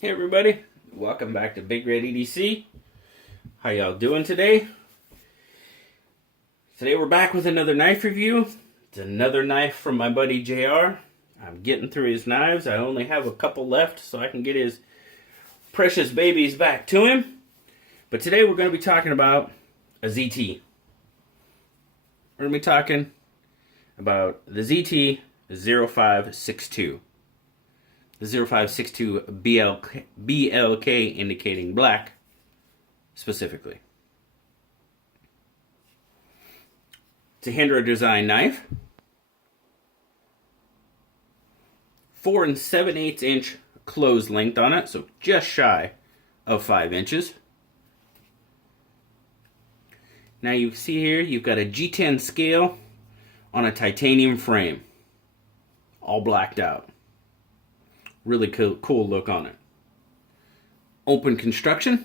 Hey everybody, welcome back to Big Red EDC. How y'all doing today? Today we're back with another knife review. It's another knife from my buddy JR. I'm getting through his knives. I only have a couple left so I can get his precious babies back to him. But today we're going to be talking about a ZT. We're going to be talking about the ZT 0562. The 0562 BLK indicating black specifically. It's a Hendra design knife. 4 7/8 inch closed length on it, so just shy of 5 inches. Now you see here, you've got a G10 scale on a titanium frame, all blacked out. Really cool look on it. Open construction.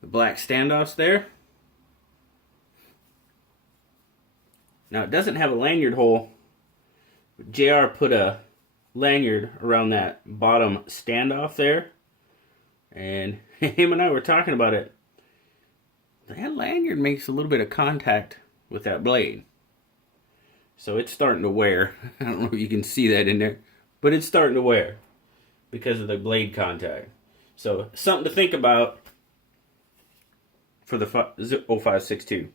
The black standoffs there. Now it doesn't have a lanyard hole. JR put a lanyard around that bottom standoff there. And him and I were talking about it. That lanyard makes a little bit of contact with that blade. So it's starting to wear. I don't know if you can see that in there. But it's starting to wear because of the blade contact. So something to think about for the 0562.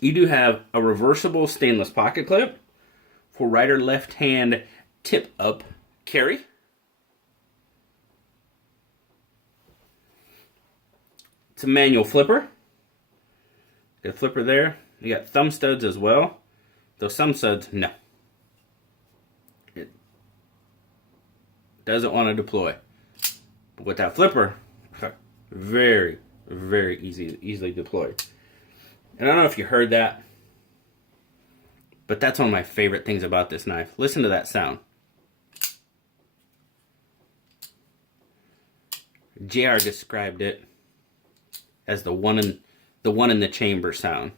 You do have a reversible stainless pocket clip for right or left hand tip up carry. It's a manual flipper. Got a flipper there. You got thumb studs as well. Though some studs, no. It doesn't want to deploy. But with that flipper, very, very easily deployed. And I don't know if you heard that, but that's one of my favorite things about this knife. Listen to that sound. JR described it as the one in the chamber sound.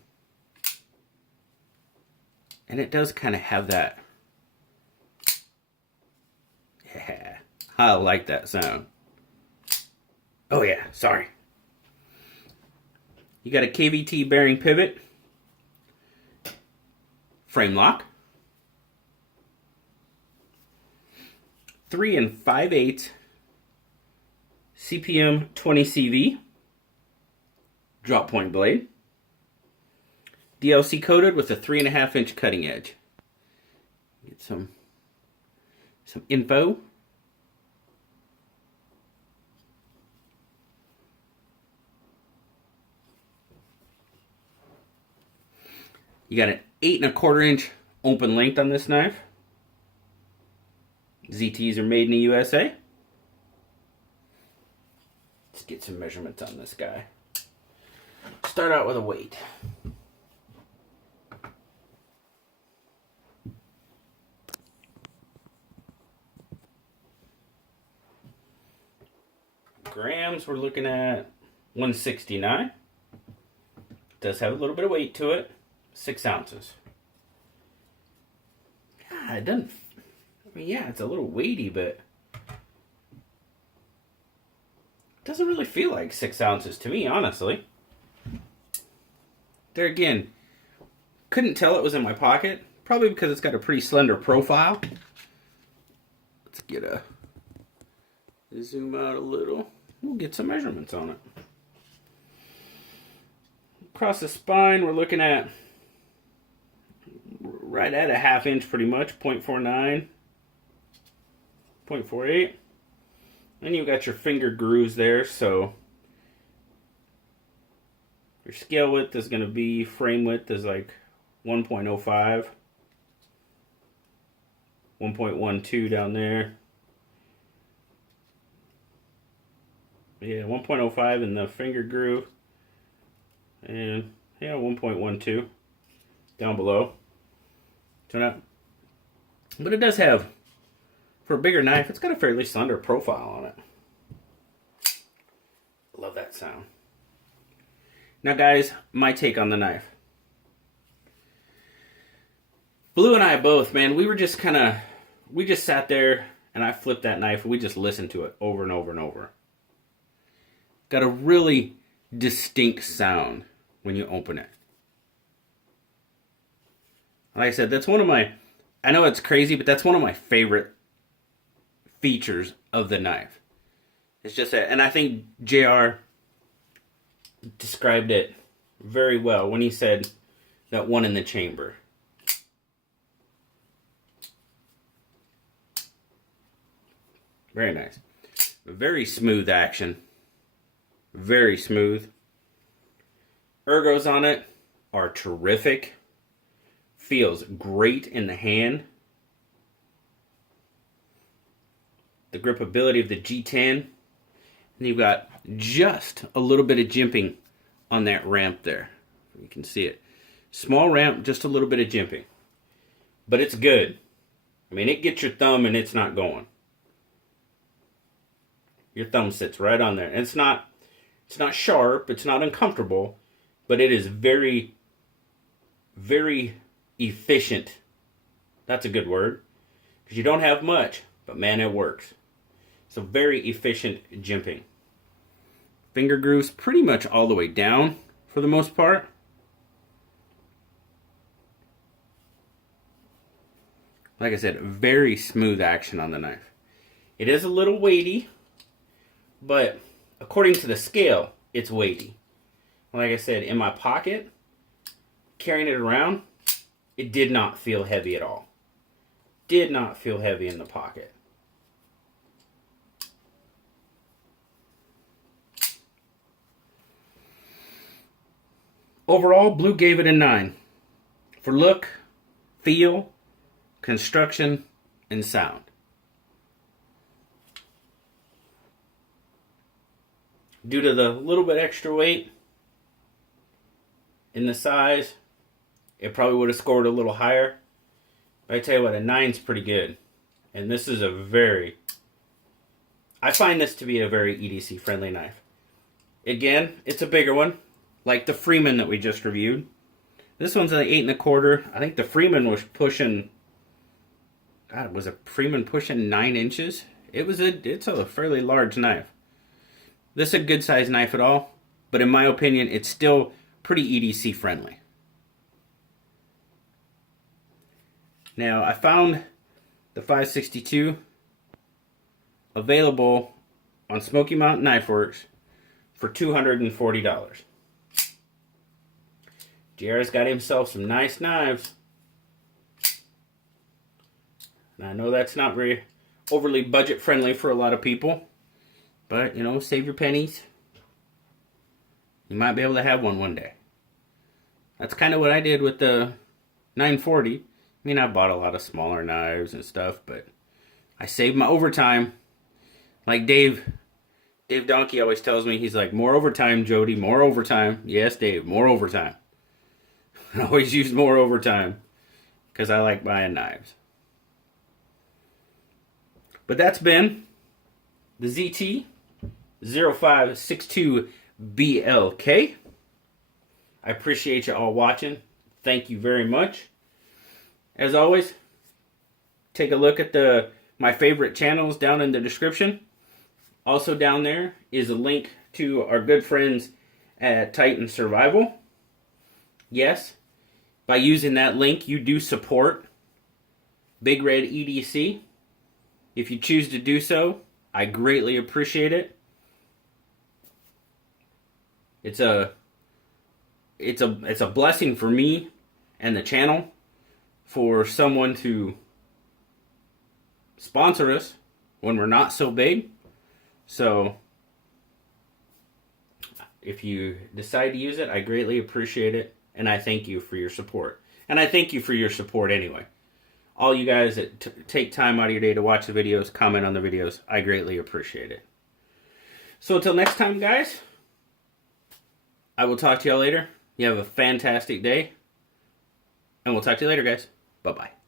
And it does kind of have that. Yeah, I like that sound. Oh yeah, sorry. You got a KVT bearing pivot, frame lock, 3 5/8 CPM 20CV drop point blade, DLC coated with a 3.5 inch cutting edge. Get some info. You got an 8 1/4 inch open length on this knife. ZTs are made in the USA. Let's get some measurements on this guy. Start out with a weight. Grams, we're looking at 169. Does have a little bit of weight to it. 6 ounces. God, it doesn't. I mean, yeah, it's a little weighty, but it doesn't really feel like 6 ounces to me, honestly. There again, couldn't tell it was in my pocket. Probably because it's got a pretty slender profile. Let's get a zoom out a little. We'll get some measurements on it. Across the spine, we're looking at right at a 1/2 inch pretty much, 0.49, 0.48. Then you've got your finger grooves there, so your scale width is going to be, frame width is like 1.05, 1.12 down there. Yeah, 1.05 in the finger groove. And yeah, 1.12 down below. But it does have, for a bigger knife, it's got a fairly slender profile on it. Love that sound. Now guys, my take on the knife. Blue and I both, man, we just sat there and I flip that knife and we just listen to it over and over and over. Got a really distinct sound when you open it. Like I said, that's one of my, I know it's crazy, but that's one of my favorite features of the knife. It's just that, and I think JR described it very well when he said that one in the chamber. Very nice. Very smooth action. Very smooth. Ergos on it are terrific. Feels great in the hand. The gripability of the G10. And you've got just a little bit of jimping on that ramp there. You can see it. Small ramp, just a little bit of jimping. But it's good. I mean, it gets your thumb and it's not going. Your thumb sits right on there. And it's not sharp, it's not uncomfortable, but it is very, very efficient. That's a good word. Because you don't have much, but man, it works. So very efficient jimping. Finger grooves pretty much all the way down for the most part. Like I said, very smooth action on the knife. It is a little weighty, but according to the scale, it's weighty. Like I said, in my pocket, carrying it around, it did not feel heavy at all. Did not feel heavy in the pocket. Overall, Blue gave it a 9. For look, feel, construction, and sound. Due to the little bit extra weight in the size, it probably would have scored a little higher. But I tell you what, a 9's pretty good. And this is I find this to be a very EDC friendly knife. Again, it's a bigger one, like the Freeman that we just reviewed. This one's an 8 1/4. I think the Freeman was pushing, was a Freeman pushing 9 inches? It's a fairly large knife. This is a good size knife at all, but in my opinion, it's still pretty EDC friendly. Now, I found the 562 available on Smoky Mountain Knife Works for $240. JR's got himself some nice knives. And I know that's not very overly budget friendly for a lot of people. But, save your pennies. You might be able to have one day. That's kind of what I did with the 940. I mean, I bought a lot of smaller knives and stuff, but I saved my overtime. Like Dave Donkey always tells me, he's like, more overtime, Jody, more overtime. Yes, Dave, more overtime. I always use more overtime because I like buying knives. But that's been the ZT 0562BLK. I appreciate you all watching. Thank you very much. As always, take a look at my favorite channels down in the description. Also down there is a link to our good friends at Titan Survival. Yes, by using that link, you do support Big Red EDC. If you choose to do so, I greatly appreciate it. It's a blessing for me and the channel for someone to sponsor us when we're not so big. So if you decide to use it, I greatly appreciate it, and I thank you for your support. And I thank you for your support anyway. All you guys that take time out of your day to watch the videos, comment on the videos, I greatly appreciate it. So until next time, guys, I will talk to y'all later. You have a fantastic day, and we'll talk to you later, guys. Bye-bye.